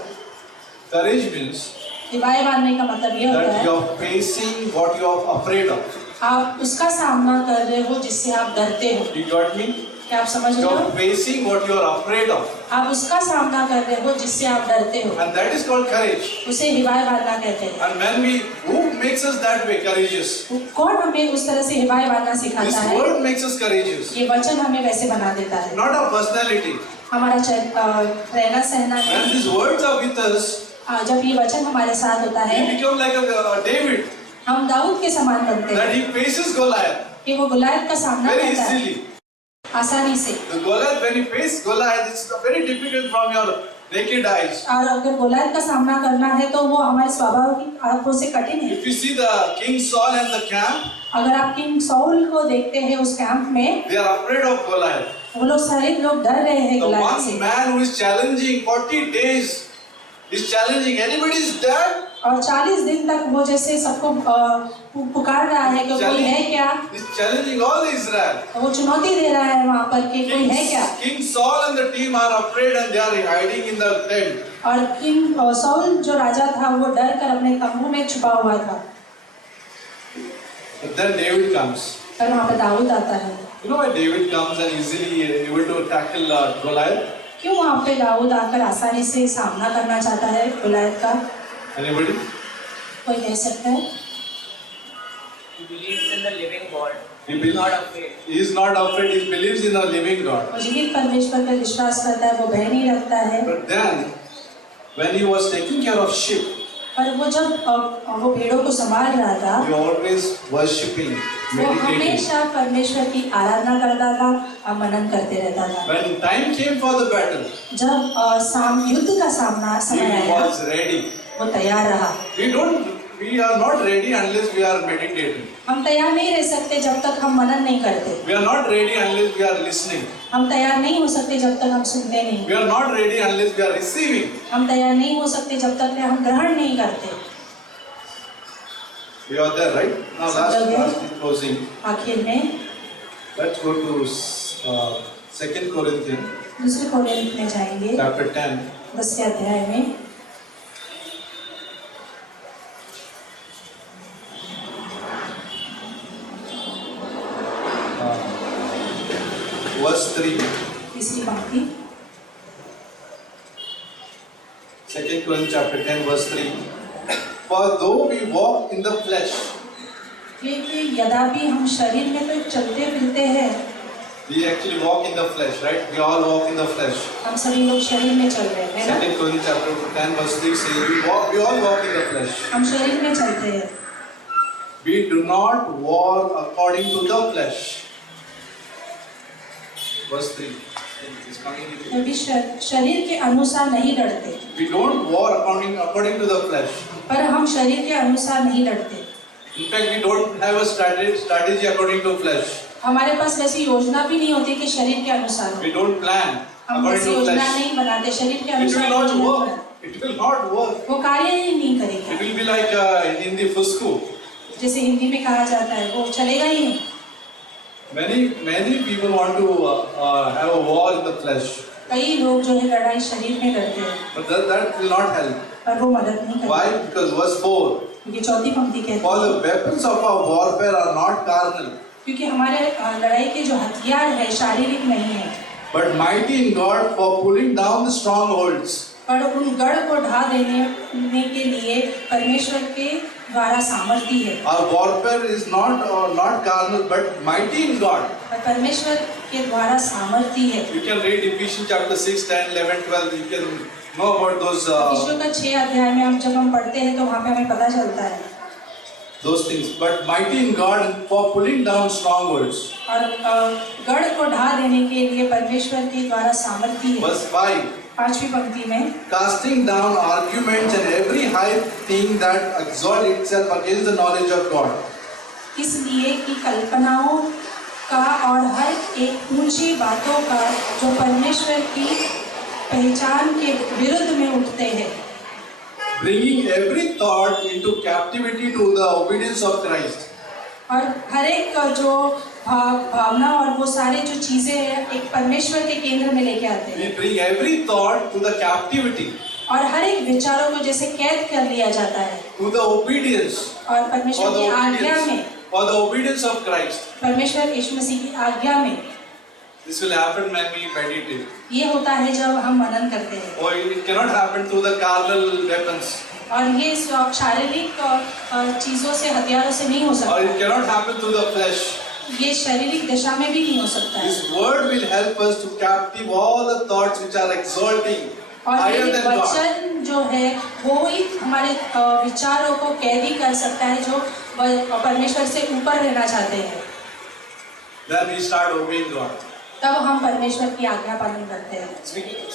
Courage means दिवाए बांधने का मतलब ये होता that you है are facing what you are afraid of. आप उसका सामना कर रहे हो जिससे आप डरते हो। You got me? क्या आप समझ You रहे are हो? facing what you are afraid of. आप उसका सामना कर रहे हो जिससे आप डरते हो, And that is called courage. उसे दिवाए बांधना कहते हैं। And when we, who makes us that way courageous? कौन हमें उस तरह से हिवाए बांधना This सिखाता है? word makes us courageous. ये वचन हमें वैसे बना देता है। Not our personality. हमारा रहना सहना When है। these words are with us, जब ये वचन हमारे साथ होता है, we become like a David. हम दाऊद के समान बनते हैं That he faces Goliath कि वो गुलायत का सामना very करता है easily. आसानी से। The Goliath, when he faced Goliath, it's very difficult from your naked eyes. और अगर गुलायत का सामना करना है तो वो हमारे स्वाभाविक आंखों से कठिन है। If you see the King Saul and the camp, अगर आप किंग साउल को देखते हैं उस कैंप में, they are afraid of Goliath. वो लोग सारे लोग डर रहे हैं The गुलायत one से। man who is challenging 40 days is challenging. Anybody is dead? और 40 दिन तक वो जैसे सबको पुकार रहा है कि कोई है क्या, He's challenging all Israel. वो चुनौती दे रहा है वहाँ पर कि कोई है क्या। King Saul and the team are afraid and they are hiding in the tent. और किंग साउल जो राजा था वो डर कर अपने तंबू में छुपा हुआ था। But then David comes. और वहाँ पर दाऊद आता है। You know why David comes and easily able to tackle Goliath? क्यों वहाँ पे दाऊद आकर आसानी से सामना करना चाहता है गुलायत का? Anybody? कोई कह सकता है? He believes in the living God. He He is not afraid. is not afraid. He believes in a living God. वो जीवित परमेश्वर पर विश्वास करता है, वो भय नहीं रखता है। But then, when he was taking care of sheep, पर वो जब वो भेड़ों को संभाल रहा था, he always worshipping, वो meditating. हमेशा परमेश्वर की आराधना करता था और मनन करते रहता था। When time came for the battle, जब युद्ध का सामना समय he आया, was ready. वो तैयार रहा। We are not ready unless we are meditating. हम तैयार नहीं रह सकते जब तक हम मनन नहीं करते। We are not ready unless we are listening. हम तैयार नहीं हो सकते जब तक हम सुनते नहीं। We are not ready unless we are receiving. हम तैयार नहीं हो सकते जब तक हम ग्रहण नहीं करते। We are there, right? Now last closing. आखिर में Let's go to 2 Corinthians दूसरे कोरिन्थ में जाएंगे, chapter 10. 10वें अध्याय में। Verse 3. तीसरी पंक्ति। 2 Corinthians chapter 10 verse 3. For though we walk in the flesh, क्योंकि यद्यपि हम शरीर में तो चलते फिरते हैं, we actually walk in the flesh, right? We all walk in the flesh. हम सभी लोग शरीर में चल रहे हैं ना? 2 Corinthians chapter 10 verse 3 says we all walk in the flesh. हम शरीर में चलते हैं। We do not walk according to the flesh. Verse 3. It's coming with you. क्योंकि शरीर के अनुसार नहीं लड़ते, We don't war according to the flesh. पर हम शरीर के अनुसार नहीं लड़ते। In fact, we don't have a strategy according to flesh. हमारे पास वैसी योजना भी नहीं होती कि शरीर के अनुसार हो। We don't plan हम according वैसी to योजना flesh. नहीं बनाते शरीर के It will अनुसार। not योजना work. बनाते। It will not work. वो कार्य ही नहीं It करेगा। will be like in Hindi fusku. जैसे हिंदी में कहा जाता है, वो चलेगा ही नहीं। Many people want to have a war in the flesh, कई लोग जो है लड़ाई शरीर में लड़ते हैं, but that will not help. पर वो मदद नहीं करते। Why? Because verse 4. क्योंकि चौथी पंक्ति कहती For है the weapons of our warfare are not carnal, क्योंकि हमारे लड़ाई के जो हथियार है शारीरिक नहीं है, but mighty in God for pulling down the strongholds. पर उन गढ़ को ढा देने के लिए परमेश्वर के द्वारा सामर्थ्य है। Our warfare is not carnal, but mighty in God. और परमेश्वर के द्वारा सामर्थ्य है। You can read Ephesians chapter 6, 10, 11, 12. You can know about those यीशु का 6 अध्याय में जब हम पढ़ते हैं तो वहाँ पे हमें पता चलता है those things. But mighty in God for pulling down strongholds. और गढ़ को ढा देने के लिए परमेश्वर के द्वारा सामर्थ्य है। Verse 5. 5वीं पंक्ति में Casting down arguments and every high thing that exalts itself against the knowledge of God. इसलिए कि कल्पनाओं का और हर एक ऊंची बातों का जो परमेश्वर की पहचान के विरुद्ध में उठते हैं, Bringing every thought into captivity to the obedience of Christ. और हर एक का जो भावना और वो सारे जो चीजें हैं एक परमेश्वर के केंद्र में लेके आते हैं, We bring every thought to the captivity, और हर एक विचारों को जैसे कैद कर लिया जाता है to the obedience, और परमेश्वर की आज्ञा में, for the obedience of Christ. परमेश्वर यीशु मसीह की आज्ञा में। This will happen when we meditate. ये होता है जब हम मनन करते हैं, Or it cannot happen through the carnal weapons. और ये शारीरिक चीजों से, हथियारों से नहीं हो Or सकता, it cannot happen through the flesh. ये शारीरिक दशा में भी नहीं हो सकता है। This word will help us to captive all the thoughts which are exalting और higher ये than God. वचन जो है वो ही हमारे विचारों को कैदी कर सकता है जो परमेश्वर से ऊपर रहना चाहते हैं। Then we start obeying God. तब हम परमेश्वर की आज्ञा पालन करते हैं।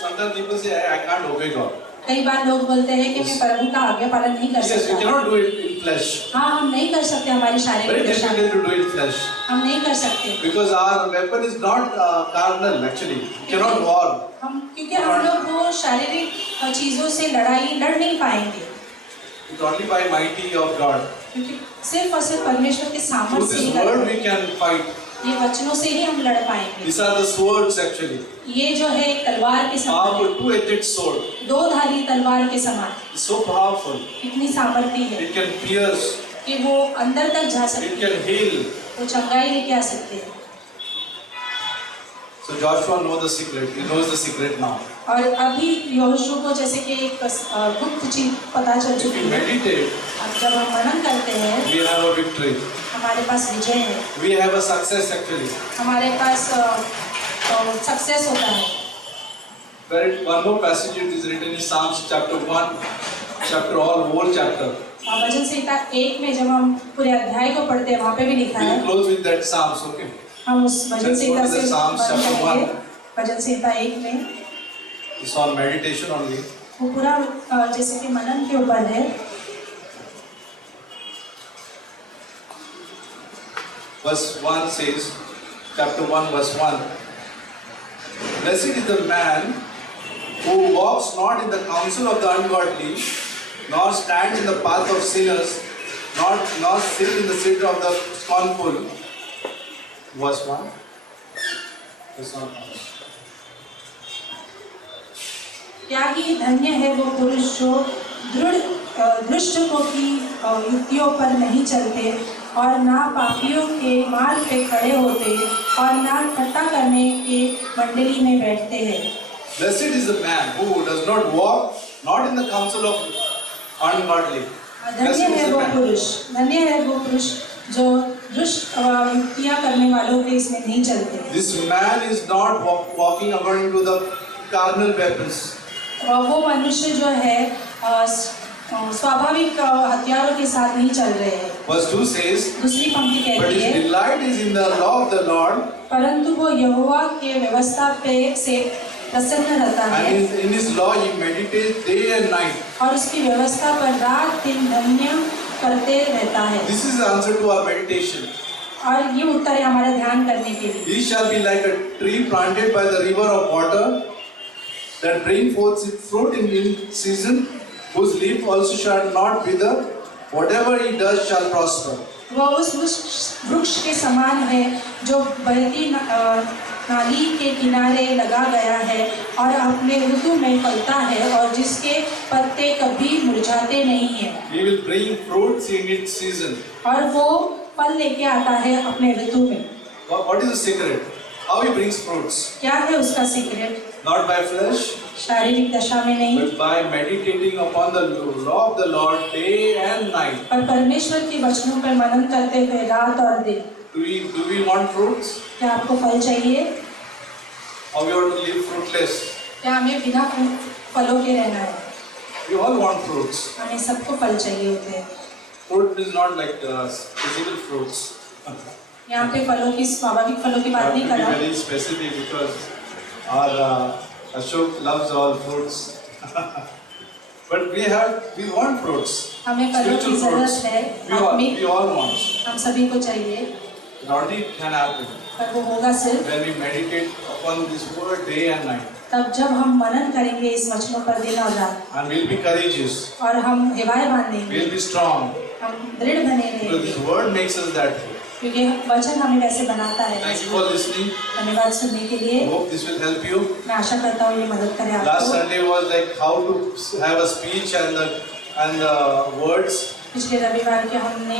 Sometimes people say, I can't obey God. कई बार लोग बोलते हैं कि मैं प्रभु का आज्ञा पालन नहीं कर Yes, we सकता। cannot do it in flesh. हाँ, हम नहीं कर सकते हमारी Very शारीरिक दशा में, difficult to do it in flesh. हम नहीं कर सकते। Because our weapon is not carnal actually. We cannot war. क्योंकि हम लोग वो शारीरिक चीजों से लड़ाई लड़ नहीं पाएंगे, It's only by mighty of God. क्योंकि सिर्फ और सिर्फ परमेश्वर के Through सामर्थ्य से ही this word लड़, we can fight. ये वचनों से ही हम लड़ पाएंगे। These are the swords actually. ये जो है एक तलवार के समान है, Powerful two-edged sword. दो धारी तलवार के समान, It's so powerful. इतनी सामर्थ्य है It can pierce. कि वो अंदर तक जा It सकती है, can heal. वो चंगाई लेके आ सकते हैं। So Joshua knows the secret. He knows the secret now. और अभी यहोशू को जैसे कि एक गुप्त चीज पता चल If चुकी we है। meditate, अब जब हम मनन करते हैं we have a victory. हमारे पास विजय है, We have a success actually. हमारे पास सक्सेस होता है। One more passage is written in Psalms chapter 1, whole chapter. भजन संहिता 1 में जब हम पूरे अध्याय को पढ़ते हैं वहाँ पे भी लिखा है। We'll close with that Psalms, okay? हम उस भजन Let's go Samhita to the से Psalms पढ़ chapter करेंगे। 1. भजन संहिता 1 में It's on meditation only. वो पूरा जैसे कि मनन के ऊपर है। Verse 1 says, chapter 1, verse 1. Blessed is the man who walks not in the counsel of the ungodly, nor stands in the path of sinners, nor sit in the seat of the scornful. Verse 1. Verse 1. क्या ही धन्य है वो पुरुष जो दुष्टों की युक्तियों पर नहीं चलते और ना पापियों के मार्ग पे खड़े होते और ना ठट्टा करने के मंडली में बैठते हैं। Blessed is the man who does not walk, not in the counsel of ungodly. धन्य है वो पुरुष जो दुष्ट युक्तियां करने वालों के इसमें नहीं चलते। This man is not walking according to the carnal weapons. वो मनुष्य जो है स्वाभाविक हथियारों के साथ नहीं चल रहे हैं। Verse 2 says, दूसरी पंक्ति but कहती his है, delight is in the law of the Lord, परंतु वो यहोवा के व्यवस्था पे से प्रसन्न रहता है and in his law he meditates day and night. और उसकी व्यवस्था पर रात दिन धन्य करते रहता है। This is the answer to our meditation. और ये उत्तर है हमारे ध्यान करने के लिए। He shall be like a tree planted by the river of water, that bring forth its fruit in season, whose leaf also shall not wither, whatever he does shall prosper. वो उस वृक्ष के समान है जो बहती नाली के किनारे लगा गया है और अपने ऋतु में फलता है और जिसके पत्ते कभी मुरझाते नहीं हैं। He will bring fruits in its season. और वो फल लेके आता है अपने ऋतु में। What is the secret? How he brings fruits? क्या है उसका सीक्रेट? Not by flesh, शारीरिक दशा में नहीं, but by meditating upon the law of the Lord day and night. पर परमेश्वर के वचनों पर मनन करते हुए रात और दिन। Do we want fruits? क्या आपको फल चाहिए? Or we want to live fruitless? क्या हमें बिना फलों के रहना है? We all want fruits. हमें सबको फल चाहिए होते हैं। Fruit is not like physical fruits. यहाँ पे फलों की स्वाभाविक फलों की I बात have नहीं to कर be रहा। very specific because our Ashok loves all fruits. But we want fruits. हमें फलों की Spiritual fruits. जरूरत है। We all want. हम सभी को चाहिए, It already can happen पर वो होगा सिर्फ when we meditate upon this word day and night. तब जब हम मनन करेंगे इस वचनों पर दिन और रात, And we'll be courageous. और हम हिवाए बांधेंगे, We'll be strong. हम दृढ़ बने Because रहेंगे, this word makes us that way. क्योंकि वचन हमें वैसे बनाता है। Thank you for listening. धन्यवाद सुनने के I लिए। hope this will help you. मैं आशा करता हूँ ये मदद करे Last आपको। Sunday was like how to have a speech and the words. पिछले रविवार के हमने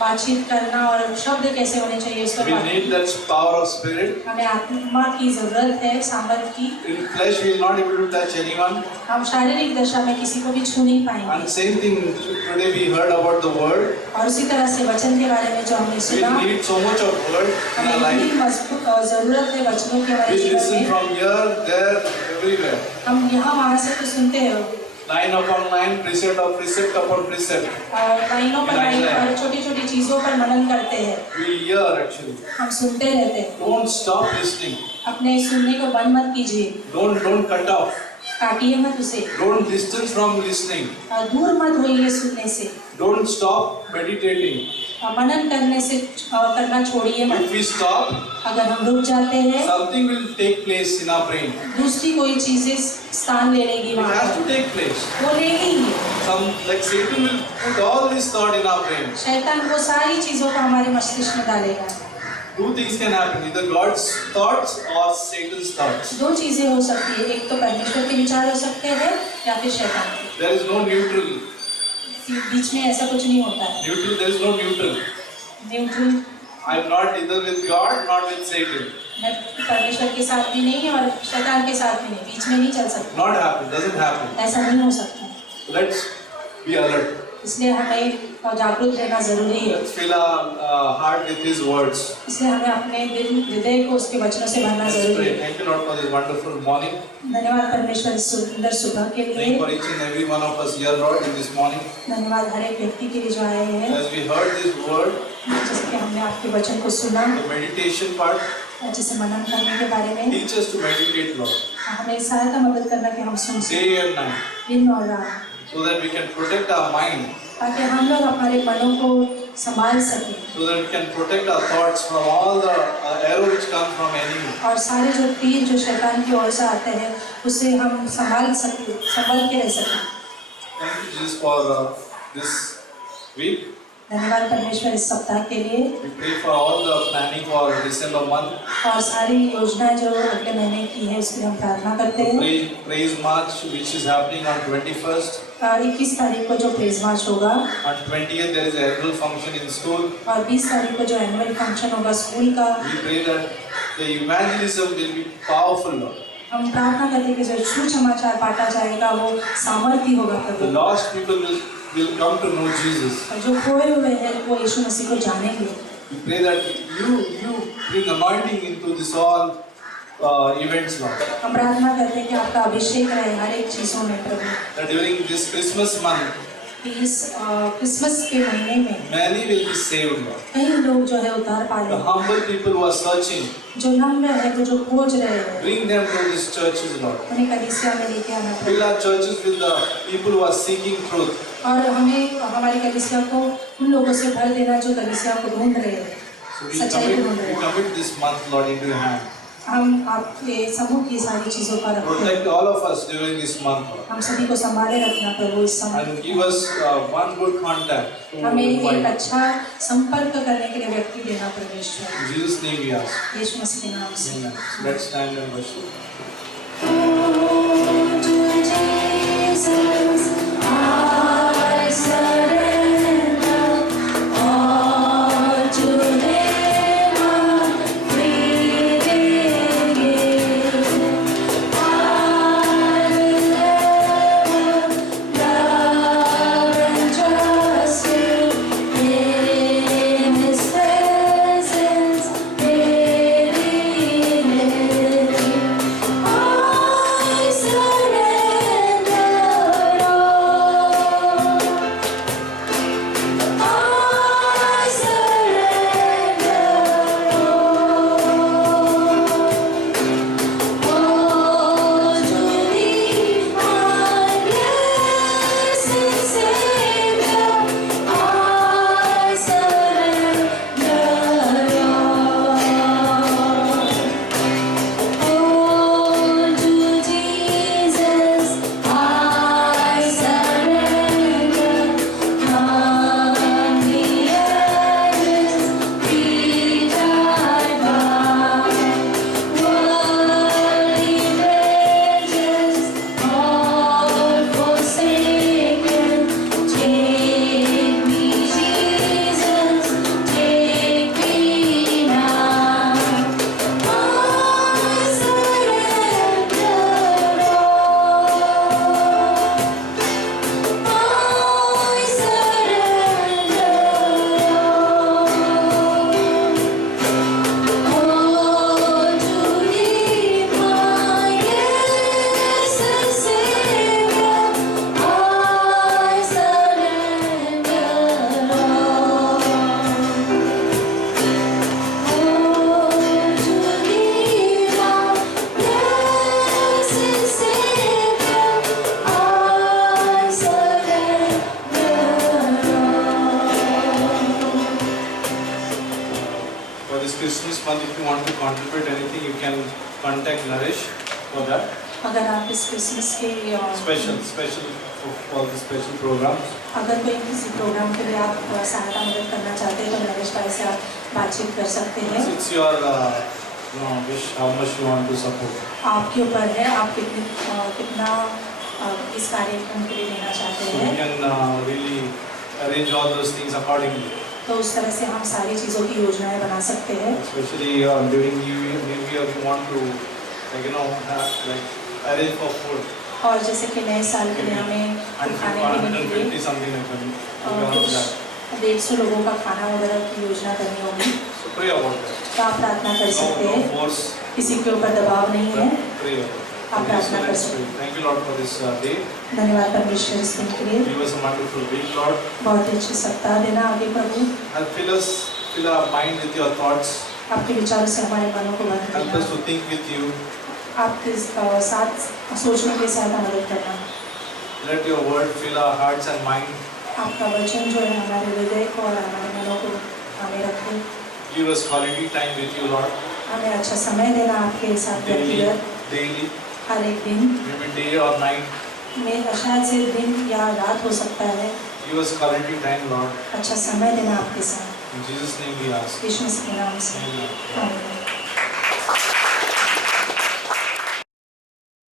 बातचीत करना और शब्द कैसे होने चाहिए उस पर We बात need की। that power of spirit. हमें आत्मा की जरूरत है, सामर्थ की। In flesh, we will not able to touch anyone. हम शारीरिक दशा में किसी को भी छू नहीं पाएंगे। And same thing today we heard about the word. और उसी तरह से वचन के बारे में जो हमने We सुना, need so much of word in our हमें life. इतनी मजबूत और जरूरत है वचनों की हमारे We जीवन listen में। from here, there, everywhere. हम यहाँ वहाँ से तो सुनते हैं, Line upon line, precept of precept upon precept. लाइनों पर लाइन और छोटी छोटी चीजों पर मनन करते हैं। We hear actually. हम सुनते रहते हैं। Don't stop listening. अपने सुनने को बंद मत कीजिए, Don't cut off. काटिए मत उसे, Don't distance from listening. और दूर मत होइए सुनने से। Don't stop meditating. मनन करने से करना छोड़िए मत। If we stop, अगर हम रुक जाते हैं, something will take place in our brain. दूसरी कोई चीजें स्थान ले लेगी It वहाँ has पर। to take place. वो लेगी ही। Like Satan will put all this thought in our brain. शैतान वो सारी चीजों को हमारे मस्तिष्क में डालेगा। Two things can happen: either God's thoughts or Satan's thoughts. दो चीजें हो सकती है, एक तो परमेश्वर के विचार हो सकते हैं या फिर शैतान के। There is no neutral. बीच में ऐसा कुछ नहीं होता है। Neutral. There is no neutral. Neutral, I'm not either with God, not with Satan. मैं परमेश्वर के साथ भी नहीं और शैतान के साथ भी नहीं, बीच में नहीं चल सकता। Not happen. Doesn't happen. ऐसा नहीं हो सकता। Let's be alert. इसलिए हमें जागरूक रहना जरूरी है। Let's fill our heart with His words. इसलिए हमें अपने दिल हृदय को उसके वचनों से भरना Let's जरूरी pray. है। Thank you, Lord, for this wonderful morning. धन्यवाद परमेश्वर इस सुंदर सुबह के Thank you लिए। for each and every one of us here, Lord, in this morning. धन्यवाद हर एक व्यक्ति के लिए जो आए हैं। As we heard this word, जैसे कि हमने आपके वचन को सुना, the meditation part, जैसे मनन करने के बारे में, teach us to meditate, Lord, हमें सहायता मदद करना कि हम सुन सकें day and night, दिन और रात, so that we can protect our mind, ताकि हम लोग हमारे मनों को संभाल सकें so that we can protect our thoughts from all the arrow which come from enemy. और सारे जो तीर जो शैतान की ओर से आते हैं उसे हम संभाल सकें, संभल के रह सकें। Thank you, Jesus, for this week. धन्यवाद परमेश्वर इस सप्ताह के लिए We pray for all the planning for December month. और सारी योजनाएं जो अगले महीने की है उसके लिए हम प्रार्थना करते हैं। Praise March, which is happening on 21st. 21 तारीख को जो प्रेज मार्च होगा On 20th, there is an annual function in school. और 20 तारीख को जो एनुअल फंक्शन होगा स्कूल का, We pray that the evangelism will be powerful, Lord. हम प्रार्थना करते हैं कि जो सुसमाचार बांटा जाएगा वो सामर्थ्य होगा The Prabhu, lost people will come to know Jesus. और जो खोए हुए हैं वो यीशु मसीह को जानेंगे। We pray that you bring anointing into this all events, Lord. हम प्रार्थना करते हैं कि आपका अभिषेक रहे हर एक चीजों में प्रभु। That during this Christmas month, इस क्रिसमस के महीने में many will be saved, Lord. कई लोग जो है उद्धार The पाले, humble people who are searching, जो नम्र है, वो जो खोज रहे हैं, bring them to these churches, Lord. उन्हें कलीसिया में लेके आना Fill Prabhu. our churches with the people who are seeking truth. और हमें हमारी कलीसिया को उन लोगों से भर देना जो कलीसिया को ढूंढ रहे हैं, So सच्चाई को ढूंढ रहे we हैं। commit this month, Lord, into your hand. हम आपके समूह की सारी चीजों का रखते हैं। Protect all of us during this month, Lord. हम सभी को संभाले रखना प्रभु इस समय। And give us one good contact to हमें एक invite. अच्छा संपर्क करने के लिए व्यक्ति देना परमेश्वर। In Jesus' name we ask. यीशु मसीह के नाम से। Amen. Let's stand and worship. Oh, to Jesus I surrender, all to Him I freely give. I will ever love and trust Him, in His presence daily live. I surrender all. I surrender all to Thee, my blessed Savior. I surrender all. Oh, to Jesus I surrender. From the edges, feet I bow. Worldly pleasures all forsaken. Take me, Jesus, take me now. I surrender all. I surrender all to Thee, my blessed Savior. I surrender all. To Thee, my blessed Savior, I surrender all. For this Christmas month, if you want to contribute anything, you can contact Naresh for that. अगर आप इस Christmas के Special for the special program. अगर कोई किसी programme के लिए आप सहायता मदद करना चाहते हैं तो नरेश भाई से आप बातचीत कर सकते हैं। It's your wish how much you want to support. आपके ऊपर है आप कितना इस कार्यक्रम के लिए देना चाहते So we हैं। can really arrange all those things accordingly. तो उस तरह से हम सारी चीज़ों की योजनाएं बना सकते हैं। Especially during New Year, we want to arrange for food. और जैसे कि नए साल के लिए हमें खाने पीने के लिए 150 something like that. कुछ 150 लोगों का खाना वगैरह की योजना करनी होगी। So pray about that. तो आप प्रार्थना कर सकते No हैं। force. किसी के ऊपर दबाव नहीं है। Pray about it. आप प्रार्थना कर सकते हैं। Thank you, Lord, for this day. धन्यवाद परमेश्वर इस दिन के लिए। Give us a wonderful week, Lord. बहुत ही अच्छी सप्ताह देना आगे प्रभु। And fill our mind with your thoughts. आपके विचारों से हमारे मनों को भर Help देना। us to think with you. आपके साथ सोचने के साथ मदद करना। Let your word fill our hearts and mind. आपका वचन जो है हमारे हृदय को और हमारे मनों को हमें रखे। Give us quality time with you, Lord. हमें अच्छा समय देना आपके साथ Daily, व्यक्तिगत daily, हर एक दिन maybe day or night. में शायद से दिन या रात हो सकता है। Give us quality time, Lord. अच्छा समय देना आपके साथ। In Jesus' name we ask. यीशु मसीह के नाम से Amen. आमीन।